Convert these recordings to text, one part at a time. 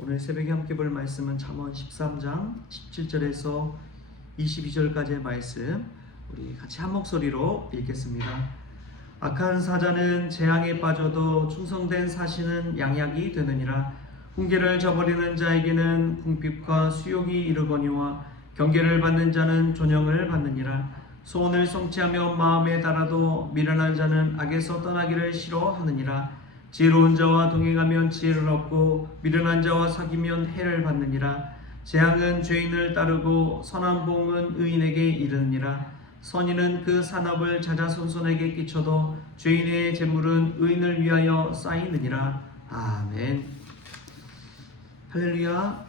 오늘 새벽에 함께 볼 말씀은 잠언 13장 17절에서 22절까지의 말씀, 우리 같이 한 목소리로 읽겠습니다. 악한 사자는 재앙에 빠져도 충성된 사신은 양약이 되느니라. 훈계를 저버리는 자에게는 궁핍과 수욕이 이르거니와 경계를 받는 자는 존영을 받느니라. 소원을 성취하며 마음에 달아도 미련한 자는 악에서 떠나기를 싫어하느니라. 지혜로운 자와 동행하면 지혜를 얻고 미련한 자와 사귀면 해를 받느니라. 재앙은 죄인을 따르고 선한 보응은 의인에게 이르느니라. 선인은 그 산업을 자자손손에게 끼쳐도 죄인의 재물은 의인을 위하여 쌓이느니라. 아멘. 할렐루야.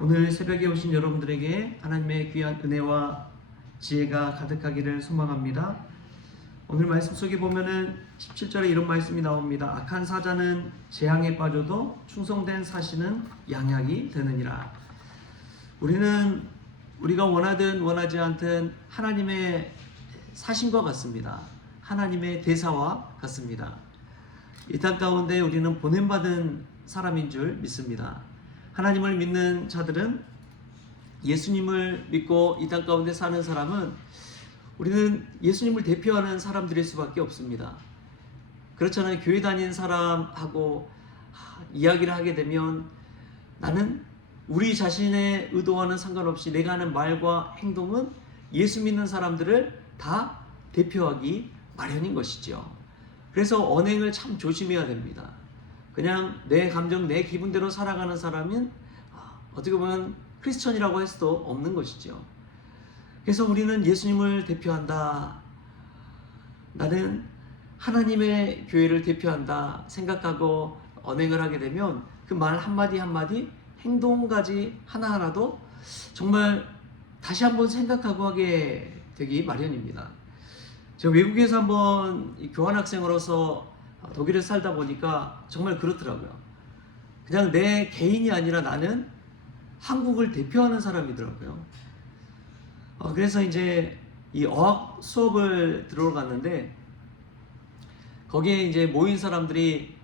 오늘 새벽에 오신 여러분들에게 하나님의 귀한 은혜와 지혜가 가득하기를 소망합니다. 오늘 말씀 속에 보면은 17절에 이런 말씀이 나옵니다. 악한 사자는 재앙에 빠져도 충성된 사신은 양약이 되느니라. 우리가 원하든 원하지 않든 하나님의 사신과 같습니다. 하나님의 대사와 같습니다. 이 땅 가운데 우리는 보냄받은 사람인 줄 믿습니다. 하나님을 믿는 자들은, 예수님을 믿고 이 땅 가운데 사는 사람은 우리는 예수님을 대표하는 사람들일 수밖에 없습니다. 그렇잖아요. 교회 다니는 사람하고 이야기를 하게 되면 나는 우리 자신의 의도와는 상관없이 내가 하는 말과 행동은 예수 믿는 사람들을 다 대표하기 마련인 것이죠. 그래서 언행을 참 조심해야 됩니다. 그냥 내 감정, 내 기분대로 살아가는 사람은 어떻게 보면 크리스천이라고 할 수도 없는 것이죠. 그래서 우리는 예수님을 대표한다, 나는 하나님의 교회를 대표한다 생각하고 언행을 하게 되면 그 말 한마디 한마디, 행동까지 하나하나도 정말 다시 한번 생각하고 하게 되기 마련입니다. 제가 외국에서 한번 교환학생으로서 독일에 살다 보니까 정말 그렇더라고요. 그냥 내 개인이 아니라 나는 한국을 대표하는 사람이더라고요. 그래서 이제 이 어학 수업을 들어갔는데 거기에 이제 모인 사람들이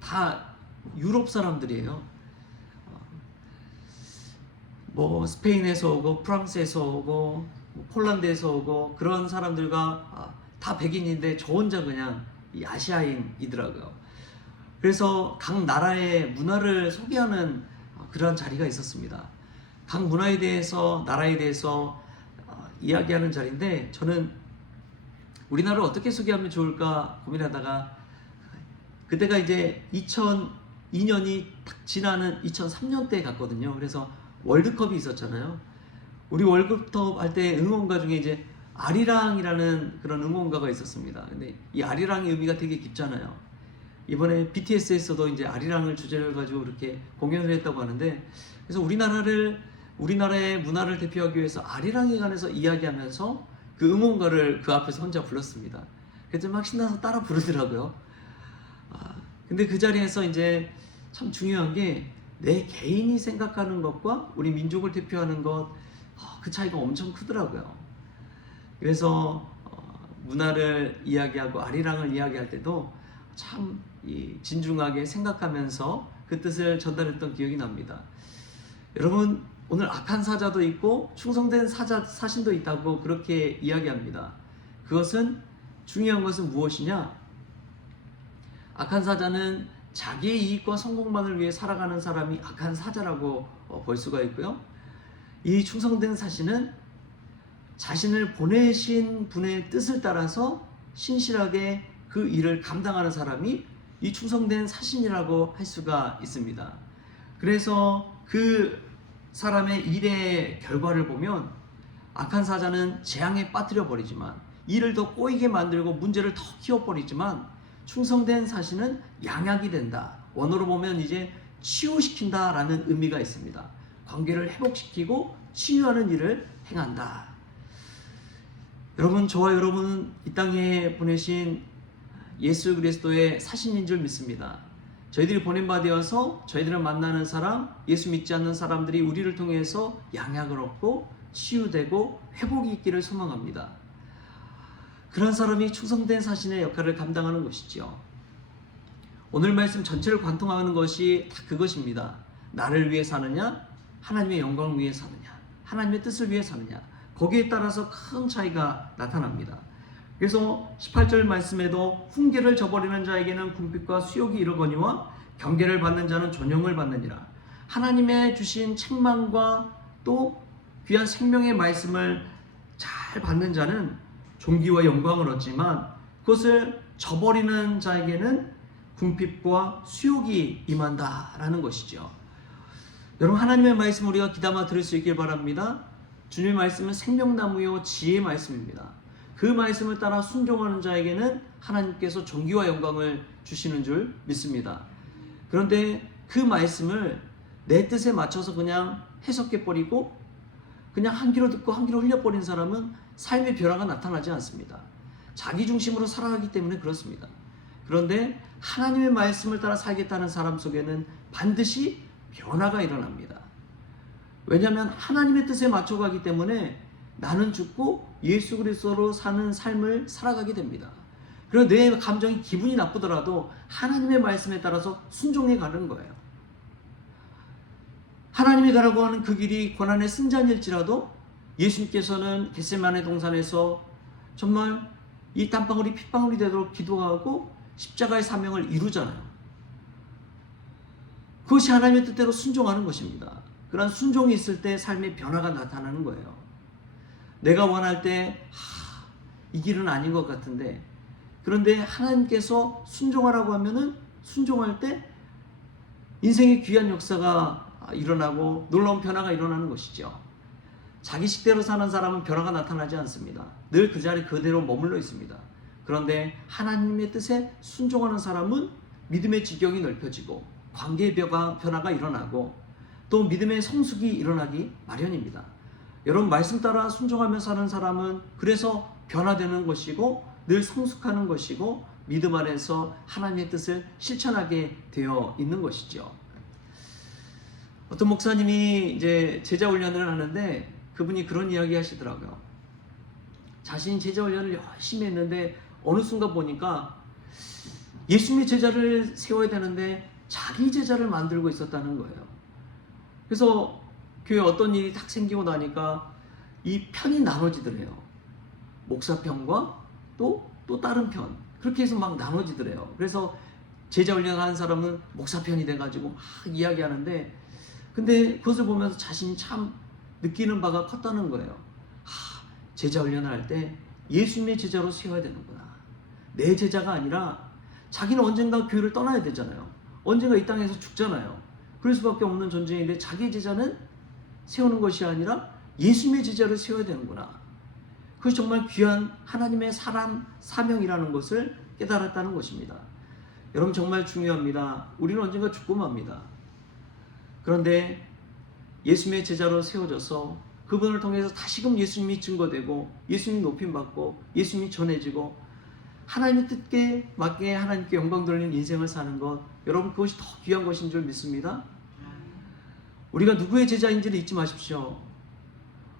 다 유럽 사람들이에요. 뭐 스페인에서 오고 프랑스에서 오고 폴란드에서 오고 그런 사람들과 다 백인인데 저 혼자 그냥 이 아시아인이더라고요. 그래서 각 나라의 문화를 소개하는 그런 자리가 있었습니다. 각 문화에 대해서, 나라에 대해서 이야기하는 자리인데, 저는 우리나라를 어떻게 소개하면 좋을까 고민하다가 그때가 이제 2002년이 딱 지나는 2003년대에 갔거든요. 그래서 월드컵이 있었잖아요. 우리 월드컵 할 때 응원가 중에 이제 아리랑이라는 그런 응원가가 있었습니다. 근데 이 아리랑의 의미가 되게 깊잖아요. 이번에 BTS에서도 이제 아리랑을 주제를 가지고 이렇게 공연을 했다고 하는데, 그래서 우리나라의 문화를 대표하기 위해서 아리랑에 관해서 이야기하면서 그 응원가를 그 앞에서 혼자 불렀습니다. 그래서 막 신나서 따라 부르더라고요. 근데 그 자리에서 이제 참 중요한 게 내 개인이 생각하는 것과 우리 민족을 대표하는 것, 그 차이가 엄청 크더라고요. 그래서 문화를 이야기하고 아리랑을 이야기할 때도 참 진중하게 생각하면서 그 뜻을 전달했던 기억이 납니다. 여러분, 오늘 악한 사자도 있고 충성된 사신도 있다고 그렇게 이야기합니다. 그것은, 중요한 것은 무엇이냐? 악한 사자는 자기의 이익과 성공만을 위해 살아가는 사람이 악한 사자라고 볼 수가 있고요. 이 충성된 사신은 자신을 보내신 분의 뜻을 따라서 신실하게 그 일을 감당하는 사람이 이 충성된 사신이라고 할 수가 있습니다. 그래서 그 사람의 일의 결과를 보면 악한 사자는 재앙에 빠뜨려 버리지만, 일을 더 꼬이게 만들고 문제를 더 키워버리지만, 충성된 사신은 양약이 된다. 원어로 보면 이제 치유시킨다 라는 의미가 있습니다. 관계를 회복시키고 치유하는 일을 행한다. 여러분, 저와 여러분은 이 땅에 보내신 예수 그리스도의 사신인 줄 믿습니다. 저희들이 보냄받아서 저희들을 만나는 사람, 예수 믿지 않는 사람들이 우리를 통해서 양약을 얻고 치유되고 회복이 있기를 소망합니다. 그런 사람이 충성된 사신의 역할을 감당하는 것이죠. 오늘 말씀 전체를 관통하는 것이 다 그것입니다. 나를 위해 사느냐, 하나님의 영광을 위해 사느냐, 하나님의 뜻을 위해 사느냐, 거기에 따라서 큰 차이가 나타납니다. 그래서 18절 말씀에도 훈계를 저버리는 자에게는 궁핍과 수욕이 이르거니와 경계를 받는 자는 존영을 받느니라. 하나님의 주신 책망과 또 귀한 생명의 말씀을 잘 받는 자는 존귀와 영광을 얻지만, 그것을 저버리는 자에게는 궁핍과 수욕이 임한다라는 것이죠. 여러분, 하나님의 말씀 우리가 귀담아 들을 수 있길 바랍니다. 주님의 말씀은 생명나무요 지혜의 말씀입니다. 그 말씀을 따라 순종하는 자에게는 하나님께서 존귀와 영광을 주시는 줄 믿습니다. 그런데 그 말씀을 내 뜻에 맞춰서 그냥 해석해버리고 그냥 한 귀로 듣고 한 귀로 흘려버린 사람은 삶의 변화가 나타나지 않습니다. 자기 중심으로 살아가기 때문에 그렇습니다. 그런데 하나님의 말씀을 따라 살겠다는 사람 속에는 반드시 변화가 일어납니다. 왜냐하면 하나님의 뜻에 맞춰가기 때문에 나는 죽고 예수 그리스도로 사는 삶을 살아가게 됩니다. 그리고 내 감정이 기분이 나쁘더라도 하나님의 말씀에 따라서 순종해 가는 거예요. 하나님이 가라고 하는 그 길이 고난의 승잔일지라도 예수님께서는 겟세마네 동산에서 정말 이 땀방울이 핏방울이 되도록 기도하고 십자가의 사명을 이루잖아요. 그것이 하나님의 뜻대로 순종하는 것입니다. 그런 순종이 있을 때 삶의 변화가 나타나는 거예요. 내가 원할 때 이 길은 아닌 것 같은데, 그런데 하나님께서 순종하라고 하면은 순종할 때 인생의 귀한 역사가 일어나고 놀라운 변화가 일어나는 것이죠. 자기 식대로 사는 사람은 변화가 나타나지 않습니다. 늘 그 자리 그대로 머물러 있습니다. 그런데 하나님의 뜻에 순종하는 사람은 믿음의 지경이 넓혀지고 관계의 변화가 일어나고 또 믿음의 성숙이 일어나기 마련입니다. 여러분, 말씀 따라 순종하며 사는 사람은 그래서 변화되는 것이고 늘 성숙하는 것이고 믿음 안에서 하나님의 뜻을 실천하게 되어 있는 것이죠. 어떤 목사님이 이제 제자 훈련을 하는데 그분이 그런 이야기 하시더라고요. 자신이 제자 훈련을 열심히 했는데 어느 순간 보니까 예수님의 제자를 세워야 되는데 자기 제자를 만들고 있었다는 거예요. 그래서 교회에 어떤 일이 딱 생기고 나니까 이 편이 나눠지더래요. 목사편과 또 다른 편, 그렇게 해서 막 나눠지더래요. 그래서 제자 훈련하는 사람은 목사편이 돼가지고 막 이야기하는데, 근데 그것을 보면서 자신이 참 느끼는 바가 컸다는 거예요. 제자 훈련을 할 때 예수님의 제자로 세워야 되는구나. 내 제자가 아니라 자기는 언젠가 교회를 떠나야 되잖아요. 언젠가 이 땅에서 죽잖아요. 그럴 수밖에 없는 존재인데 자기 제자는 세우는 것이 아니라 예수님의 제자를 세워야 되는구나. 그것이 정말 귀한 하나님의 사명이라는 것을 깨달았다는 것입니다. 여러분, 정말 중요합니다. 우리는 언젠가 죽고 맙니다. 그런데 예수님의 제자로 세워져서 그분을 통해서 다시금 예수님이 증거되고 예수님이 높임받고 예수님이 전해지고 하나님의 뜻에 맞게 하나님께 영광 돌리는 인생을 사는 것, 여러분, 그것이 더 귀한 것인 줄 믿습니다. 우리가 누구의 제자인지를 잊지 마십시오.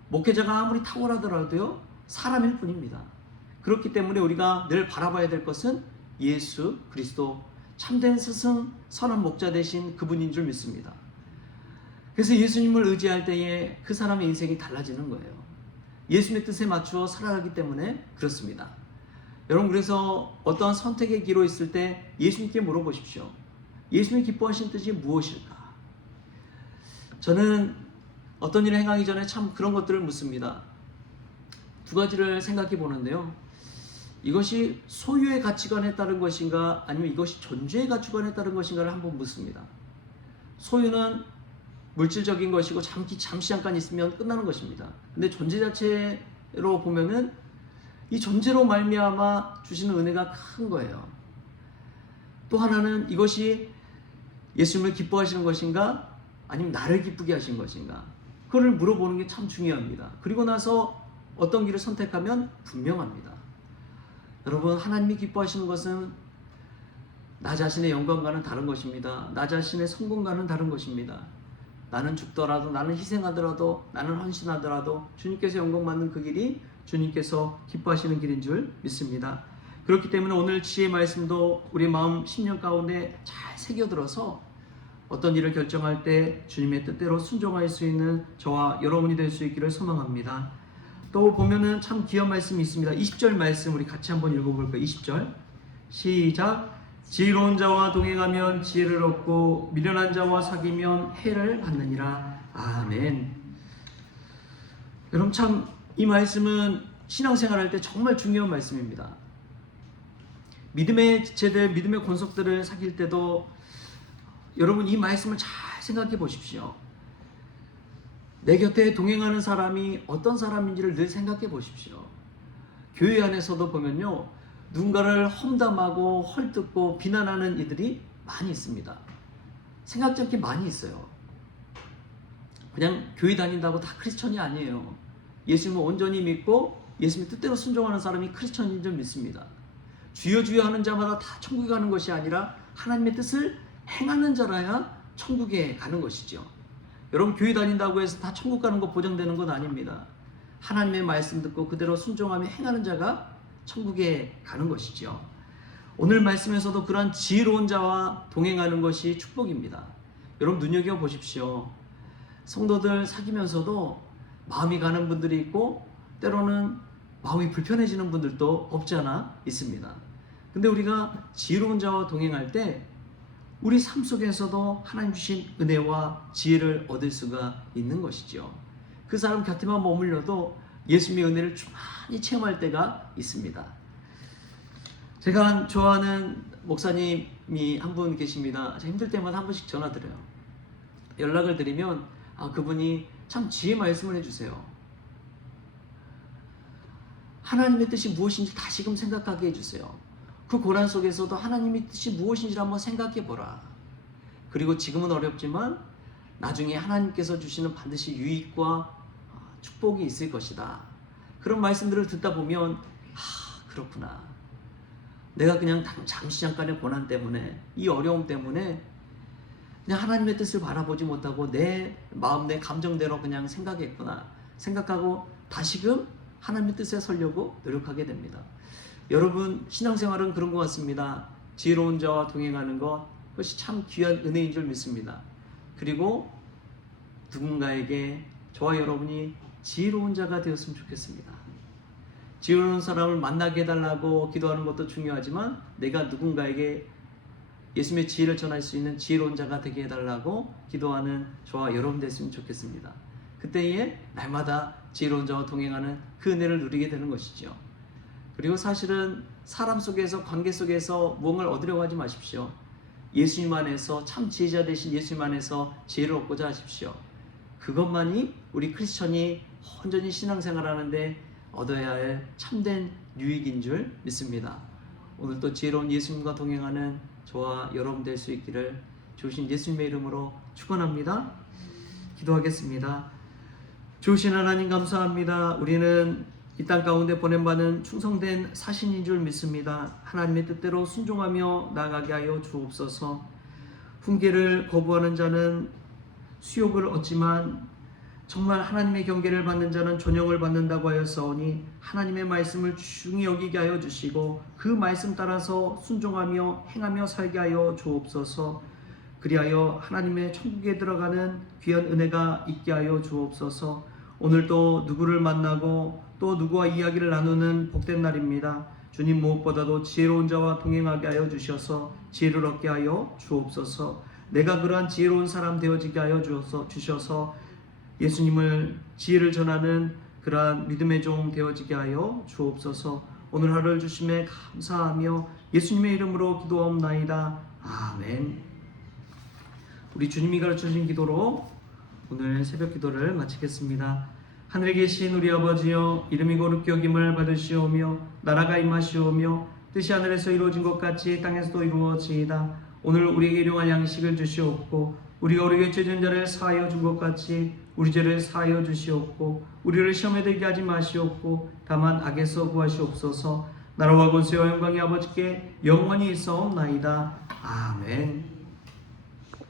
목회자가 아무리 탁월하더라도요, 사람일 뿐입니다. 그렇기 때문에 우리가 늘 바라봐야 될 것은 예수 그리스도, 참된 스승, 선한 목자 되신 그분인 줄 믿습니다. 그래서 예수님을 의지할 때에 그 사람의 인생이 달라지는 거예요. 예수님의 뜻에 맞추어 살아가기 때문에 그렇습니다. 여러분, 그래서 어떠한 선택의 기로 있을 때 예수님께 물어보십시오. 예수님이 기뻐하신 뜻이 무엇일까? 저는 어떤 일을 행하기 전에 참 그런 것들을 묻습니다. 두 가지를 생각해 보는데요. 이것이 소유의 가치관에 따른 것인가, 아니면 이것이 존재의 가치관에 따른 것인가를 한번 묻습니다. 소유는 물질적인 것이고 잠시 잠깐 있으면 끝나는 것입니다. 근데 존재 자체로 보면은 이 존재로 말미암아 주시는 은혜가 큰 거예요. 또 하나는 이것이 예수님을 기뻐하시는 것인가, 아니면 나를 기쁘게 하신 것인가, 그걸 물어보는 게 참 중요합니다. 그리고 나서 어떤 길을 선택하면 분명합니다. 여러분, 하나님이 기뻐하시는 것은 나 자신의 영광과는 다른 것입니다. 나 자신의 성공과는 다른 것입니다. 나는 죽더라도, 나는 희생하더라도, 나는 헌신하더라도 주님께서 영광받는 그 길이 주님께서 기뻐하시는 길인 줄 믿습니다. 그렇기 때문에 오늘 지혜 말씀도 우리 마음 심령 가운데 잘 새겨들어서 어떤 일을 결정할 때 주님의 뜻대로 순종할 수 있는 저와 여러분이 될 수 있기를 소망합니다. 또 보면은 참 귀한 말씀이 있습니다. 20절 말씀 우리 같이 한번 읽어볼까요? 20절 시작. 지혜로운 자와 동행하면 지혜를 얻고 미련한 자와 사귀면 해를 받느니라. 아멘. 여러분 참 이 말씀은 신앙생활할 때 정말 중요한 말씀입니다. 믿음의 지체들, 믿음의 권속들을 사귈 때도 여러분 이 말씀을 잘 생각해 보십시오. 내 곁에 동행하는 사람이 어떤 사람인지를 늘 생각해 보십시오. 교회 안에서도 보면요, 누군가를 험담하고 헐뜯고 비난하는 이들이 많이 있습니다. 생각지 않게 많이 있어요. 그냥 교회 다닌다고 다 크리스천이 아니에요. 예수님을 온전히 믿고 예수님의 뜻대로 순종하는 사람이 크리스천인 줄 믿습니다. 주여 주여 하는 자마다 다 천국에 가는 것이 아니라 하나님의 뜻을 행하는 자라야 천국에 가는 것이죠. 여러분 교회 다닌다고 해서 다 천국 가는 거 보장되는 건 아닙니다. 하나님의 말씀 듣고 그대로 순종하며 행하는 자가 천국에 가는 것이죠. 오늘 말씀에서도 그러한 지혜로운 자와 동행하는 것이 축복입니다. 여러분 눈여겨보십시오. 성도들 사귀면서도 마음이 가는 분들이 있고 때로는 마음이 불편해지는 분들도 없지 않아 있습니다. 근데 우리가 지혜로운 자와 동행할 때 우리 삶 속에서도 하나님 주신 은혜와 지혜를 얻을 수가 있는 것이죠. 그 사람 곁에만 머물러도 예수님의 은혜를 충만히 체험할 때가 있습니다. 제가 좋아하는 목사님이 한 분 계십니다. 힘들 때마다 한 번씩 전화드려요. 연락을 드리면 그분이 참 지혜 말씀을 해주세요. 하나님의 뜻이 무엇인지 다시금 생각하게 해주세요. 그 고난 속에서도 하나님의 뜻이 무엇인지 한번 생각해 보라. 그리고 지금은 어렵지만 나중에 하나님께서 주시는 반드시 유익과 축복이 있을 것이다. 그런 말씀들을 듣다 보면 그렇구나. 내가 그냥 잠시 잠깐의 고난 때문에 이 어려움 때문에 그냥 하나님의 뜻을 바라보지 못하고 내 마음 내 감정대로 그냥 생각했구나 생각하고 다시금 하나님의 뜻에 서려고 노력하게 됩니다. 여러분 신앙생활은 그런 것 같습니다. 지혜로운 자와 동행하는 것 그것이 참 귀한 은혜인 줄 믿습니다. 그리고 누군가에게 저와 여러분이 지혜로운 자가 되었으면 좋겠습니다. 지혜로운 사람을 만나게 해달라고 기도하는 것도 중요하지만 내가 누군가에게 예수님의 지혜를 전할 수 있는 지혜로운 자가 되게 해달라고 기도하는 저와 여러분 됐으면 좋겠습니다. 그때에 날마다 지혜로운 자와 동행하는 그 은혜를 누리게 되는 것이죠. 그리고 사실은 사람 속에서 관계 속에서 무언가를 얻으려고 하지 마십시오. 예수님 안에서 참 지혜자 되신 예수님 안에서 지혜를 얻고자 하십시오. 그것만이 우리 크리스천이 온전히 신앙생활하는데 얻어야 할 참된 유익인 줄 믿습니다. 오늘도 지혜로운 예수님과 동행하는 저와 여러분 될 수 있기를 주신 예수님의 이름으로 축원합니다. 기도하겠습니다. 주신 하나님 감사합니다. 우리는 이 땅 가운데 보냄받은 충성된 사신인 줄 믿습니다. 하나님의 뜻대로 순종하며 나아가게 하여 주옵소서. 훈계를 거부하는 자는 수욕을 얻지만 정말 하나님의 경계를 받는 자는 존영을 받는다고 하였사오니 하나님의 말씀을 중히 여기게 하여 주시고 그 말씀 따라서 순종하며 행하며 살게 하여 주옵소서. 그리하여 하나님의 천국에 들어가는 귀한 은혜가 있게 하여 주옵소서. 오늘도 누구를 만나고 또 누구와 이야기를 나누는 복된 날입니다. 주님 무엇보다도 지혜로운 자와 동행하게 하여 주셔서 지혜를 얻게 하여 주옵소서. 내가 그러한 지혜로운 사람 되어지게 하여 주셔서 예수님을 지혜를 전하는 그러한 믿음의 종 되어지게 하여 주옵소서. 오늘 하루를 주심에 감사하며 예수님의 이름으로 기도하옵나이다. 아멘. 우리 주님이 가르쳐주신 기도로 오늘 새벽 기도를 마치겠습니다. 하늘에 계신 우리 아버지여, 이름이 거룩히 여김을 받으시오며 나라가 임하시오며 뜻이 하늘에서 이루어진 것 같이 땅에서도 이루어지이다. 오늘 우리에게 일용할 양식을 주시옵고 우리가 우리에게 죄진 자를 사하여 준 것 같이 우리 죄를 사하여 주시옵고 우리를 시험에 들게 하지 마시옵고 다만 악에서 구하시옵소서. 나라와 권세와 영광이 아버지께 영원히 있사옵나이다. 아멘.